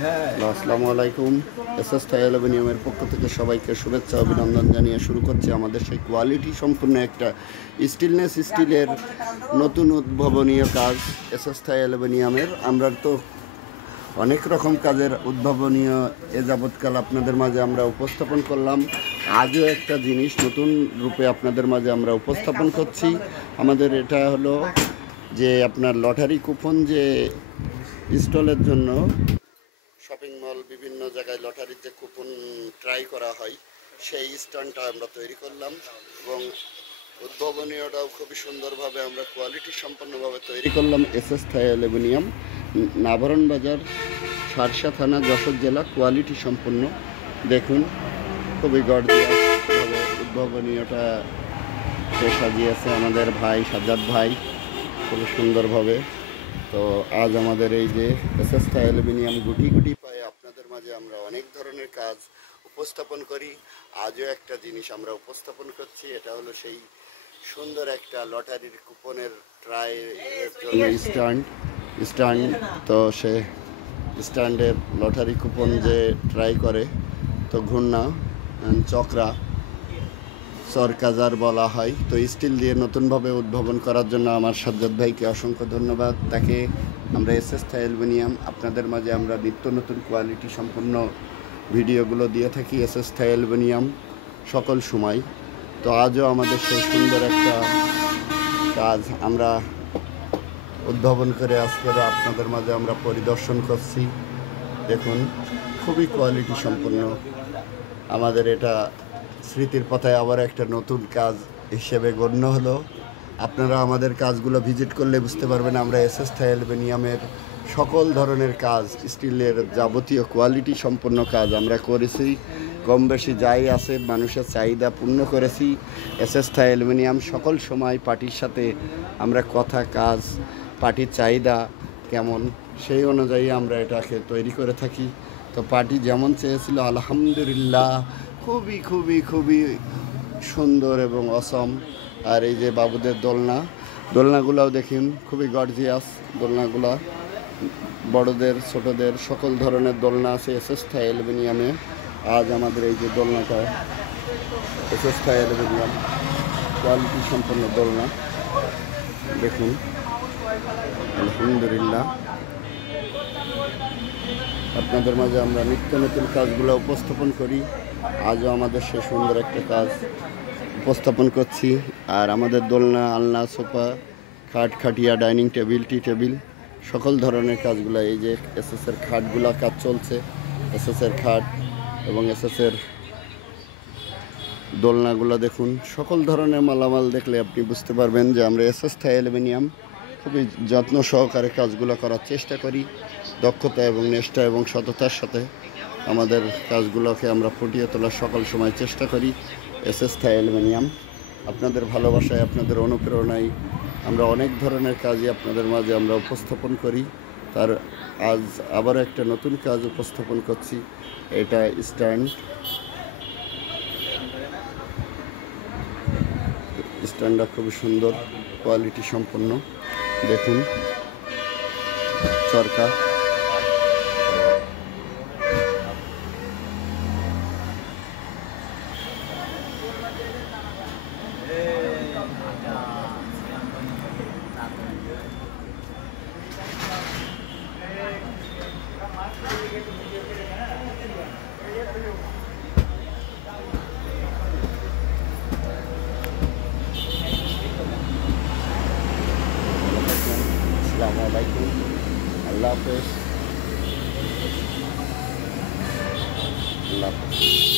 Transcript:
আসসালামু আলাইকুম। এসএস থাই অ্যালুমিনিয়ামের পক্ষ থেকে সবাইকে শুভেচ্ছা অভিনন্দন জানিয়ে শুরু করছি আমাদের সেই কোয়ালিটি সম্পূর্ণ একটা স্টিলের নতুন উদ্ভাবনীয় কাজ এসএস থাই অ্যালুমিনিয়ামের। আমরা তো অনেক রকম কাজের উদ্ভাবনীয় এ যাবৎকাল আপনাদের মাঝে আমরা উপস্থাপন করলাম। আজও একটা জিনিস নতুন রূপে আপনাদের মাঝে আমরা উপস্থাপন করছি। আমাদের এটা হলো যে আপনার লটারি কুপন যে স্টলের জন্য শপিং মল বিভিন্ন জায়গায় লটারির যে কুপন ট্রাই করা হয় সেই স্ট্যান্ডটা আমরা তৈরি করলাম এবং উদ্ভাবনীয়টাও খুবই সুন্দরভাবে আমরা কোয়ালিটি সম্পন্নভাবে তৈরি করলাম। এসএস থাই অ্যালুমিনিয়াম, নাভারণ বাজার, সারসা থানা, যশোর জেলা। কোয়ালিটি সম্পন্ন দেখুন, খুবই গর্জিয়াসভাবে উদ্ভাবনীয়টা সে সাজিয়েছে আমাদের ভাই সাজ্জাদ ভাই খুবই সুন্দরভাবে। তো আজ আমাদের এই যে এসএস থাই অ্যালুমিনিয়াম গুটি গুটি পায়ে আপনাদের মাঝে আমরা অনেক ধরনের কাজ উপস্থাপন করি। আজও একটা জিনিস আমরা উপস্থাপন করছি, এটা হলো সেই সুন্দর একটা লটারির কুপনের ট্রাই স্ট্যান্ড। তো সে স্ট্যান্ডের লটারি কুপন যে ট্রাই করে, তো ঘূর্ণা চক্রা সরকাজার বলা হয়। তো স্টিল দিয়ে নতুনভাবে উদ্ভাবন করার জন্য আমার সাজ্জাদ ভাইকে অসংখ্য ধন্যবাদ। তাকে আমরা এসএস থাই অ্যালুমিনিয়াম আপনাদের মাঝে আমরা নিত্য নতুন কোয়ালিটি সম্পন্ন ভিডিওগুলো দিয়ে থাকি এসএস থাই অ্যালুমিনিয়াম সকল সময়। তো আজও আমাদের সেই সুন্দর একটা কাজ আমরা উদ্ভাবন করে আজকেরও আপনাদের মাঝে আমরা পরিদর্শন করছি। দেখুন, খুবই কোয়ালিটি সম্পন্ন। আমাদের এটা স্মৃতির পাতায় আবার একটা নতুন কাজ হিসেবে গণ্য হলো। আপনারা আমাদের কাজগুলো ভিজিট করলে বুঝতে পারবেন আমরা এসএস থাই অ্যালুমিনিয়ামের সকল ধরনের কাজ, স্টিলের যাবতীয় কোয়ালিটি সম্পন্ন কাজ আমরা করেছি। কম বেশি যাই আছে মানুষের চাহিদা পূর্ণ করেছি। এসএস থাই অ্যালুমিনিয়াম সকল সময় পার্টির সাথে আমরা কথা কাজ পার্টির চাহিদা কেমন সেই অনুযায়ী আমরা এটাকে তৈরি করে থাকি। তো পার্টি যেমন চেয়েছিল আলহামদুলিল্লাহ খুবই খুবই খুবই সুন্দর এবং অসম। আর এই যে বাবুদের দোলনাগুলোও দেখুন, খুবই গর্জিয়াস দোলনাগুলা। বড়দের ছোটদের সকল ধরনের দোলনা আছে এসএস থাই অ্যালুমিনিয়ামে। আজ আমাদের এই যে দোলনাটা এসএস থাই অ্যালুমিনিয়াম কোয়ালিটি সম্পন্ন দোলনা দেখুন, আলহামদুলিল্লাহ। আপনাদের মাঝে আমরা নিত্য নতুন কাজগুলো উপস্থাপন করি। আজও আমাদের সে সুন্দর একটা কাজ উপস্থাপন করছি। আর আমাদের দোলনা, আলনা, সোফা, খাট, খাটিয়া, ডাইনিং টেবিল, টি টেবিল সকল ধরনের কাজগুলো, এই যে এসএসের খাটগুলা কাজ চলছে, এসএসের খাট এবং এসএসের দোলনাগুলো দেখুন। সকল ধরনের মালামাল দেখলে আপনি বুঝতে পারবেন যে আমরা এসএস থাই অ্যালুমিনিয়াম খুবই যত্ন সহকারে কাজগুলো করার চেষ্টা করি। দক্ষতা এবং নিষ্ঠা এবং সততার সাথে আমাদের কাজগুলোকে আমরা ফুটিয়ে তোলার সকল সময় চেষ্টা করি। এসএস থাই অ্যালুমিনিয়াম আপনাদের ভালোবাসায়, আপনাদের অনুপ্রেরণায় আমরা অনেক ধরনের কাজই আপনাদের মাঝে আমরা উপস্থাপন করি। তার আজ আবার একটা নতুন কাজ উপস্থাপন করছি। এটা স্ট্যান্ডটা খুবই সুন্দর, কোয়ালিটি সম্পন্ন দেখুন। চরকা আসসালামু আলাইকুম, আল্লাহ হাফেজ, আল্লাহ হাফেজ।